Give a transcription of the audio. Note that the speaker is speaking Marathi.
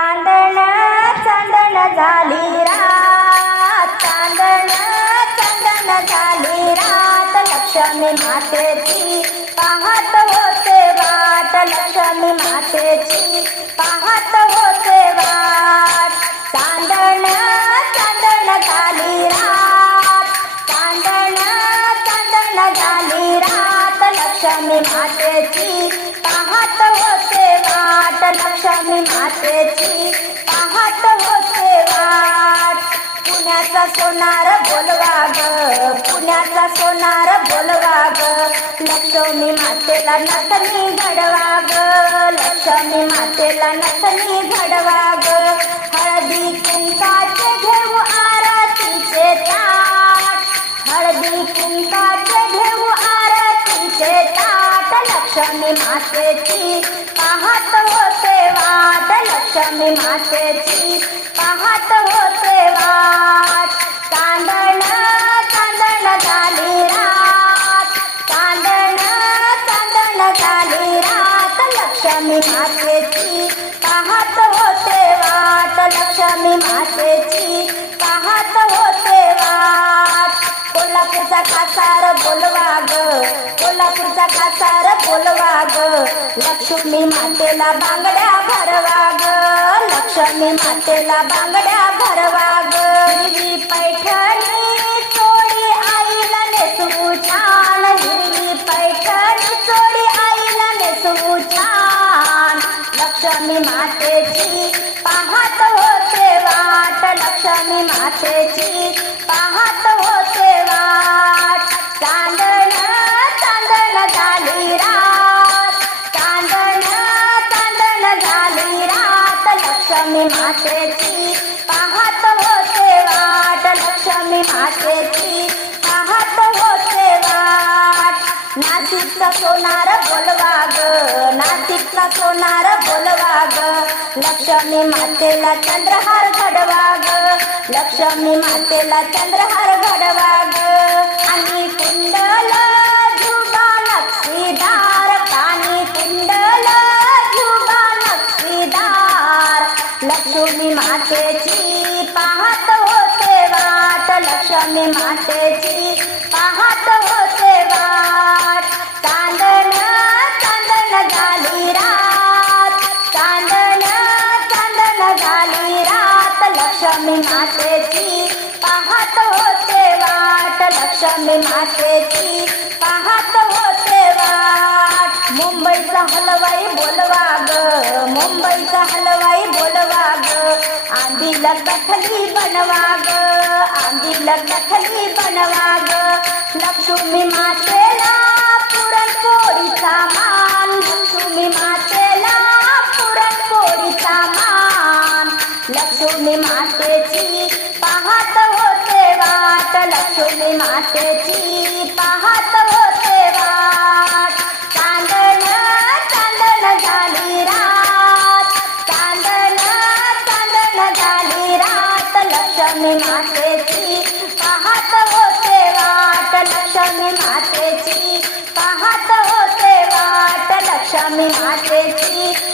चांदण चांदण झाली रात. चांदण चांदण झाली रात. लक्ष्मी मातेची. पाहत होते वाट. लक्ष्मी मातेची. पाहत होते वाट. चांदण चांदण झाली रात. चांदण चांदण झाली रात. लक्ष्मी मातेची. पाहत लक्षाने मातेची पाहत होते वाट. पुण्याचा सोनार बोलवा ग पुण्याचा सोनार बोलवा ग लक्ष्मी मातेला नटनी घडवा ग लक्ष्मी मातेला नटनी घडवा ग लक्ष्मी मातेची पाहत होते वाट. लक्ष्मी मातेची पाहत होते वाट. कांदण कांदण झाली रात. कांदण कांदण झाली रात. लक्ष्मी मातेची पाहत होते वाट. लक्ष्मी मातेची पाहत होते वाट. कोल्हापूरचा कासार बोलवा ग. जगा सार बोलवाग. लक्ष्मी मातेला बांगड्या भरवाग. लक्ष्मी मातेला बांगड्या भरवाग. हिरवी पैठणी चोळी आईला नेसवू छान. हिरवी पैठणी चोळी आईला नेसवू छान. लक्ष्मी मातेची पाहत होते वाट. लक्ष्मी मातेची पाहत लक्ष्मी मातेची पाहत होते वाट. लक्ष्मी मातेची पाहत होते वाट. नाशिकचा सोनार बोलवाग नाशिकचा सोनार बोलवाग. लक्ष्मी मातेला चंद्रहार घडवाग लक्ष्मी मातेला चंद्रहार घडवाग. लक्ष्मी मातेची पाहत होते वाट लक्ष्मी मातेची पाहत होते वाट. चांदन चांदन झाली रात चांदन चांदन झाली रात. लक्ष्मी मातेची पाहत होते वाट लक्ष्मी मातेची पाहत होते वाट. मुंबईचा हलवाई बोलवा ग मुंबईचा हलवाई बोलवा ग. आंबीला कथली बनवा ग आंबीला कथली बनवा ग. लक्ष्मी मातेला पुरणपोळीचा मान लक्ष्मी मातेला पुरणपोळीचा मान. लक्ष्मी मातेची पाहत होते वाट लक्ष्मी मातेची पाहत होते लक्ष्मी मातेची पाहत होते वाट लक्ष्मी मातेची पाहत होते वाट लक्ष्मी मातेची.